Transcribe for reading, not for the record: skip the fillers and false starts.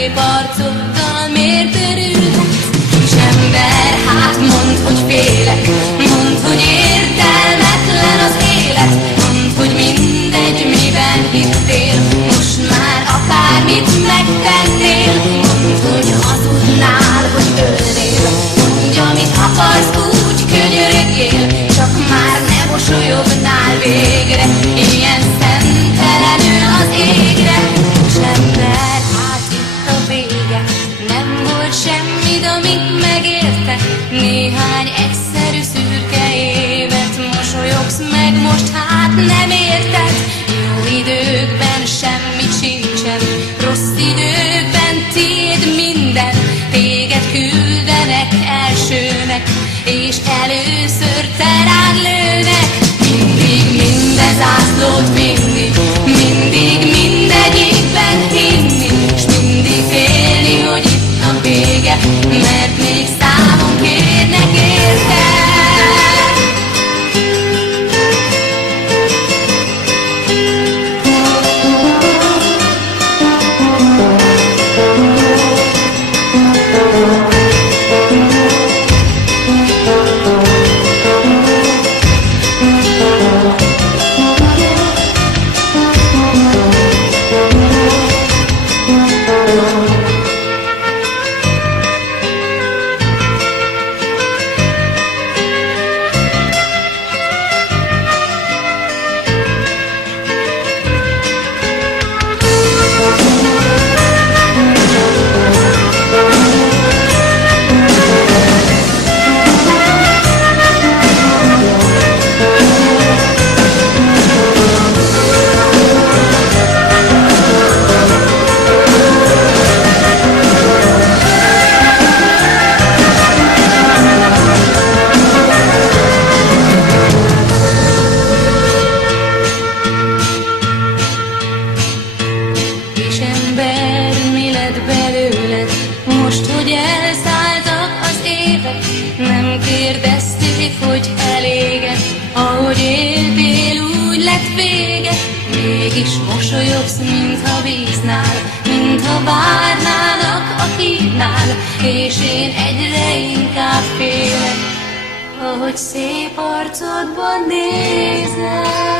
szép arcoddal miért örülhetsz? Kis ember, hát mondd, hogy félek, mondd, hogy értelmetlen az élet, mondd, hogy mindegy, miben hittél, most már akármit megtennél, mondd, hogy hazudnál, hogy ölnél, mondj, amit akarsz, úgy könyörögjél, csak már ne mosolyognál végre, ilyen szemtelenül az égre. Kis ember, hát itt a vége, nem volt semmid, amit megérte, néhány egyszerű szürke évet mosolyogsz meg, most hát nem érted. Jó időkben semmit sincsen, rossz időkben tiéd minden, téged küldenek elsőnek, és először te rád lőnek. Mindig minden zászlót vinni, mindig mindegyikben hinni, s mindig félni, hogy itt a vége, mert még számon kérnek érte. Most, hogy elszálltak az évek, nem kérdezték, hogy eléged, ahogy éltél, úgy lett vége. Mégis mosolyogsz, mintha bíznál, mintha várnának a hívnál, és én egyre inkább félek, ahogy szép arcodban nézel.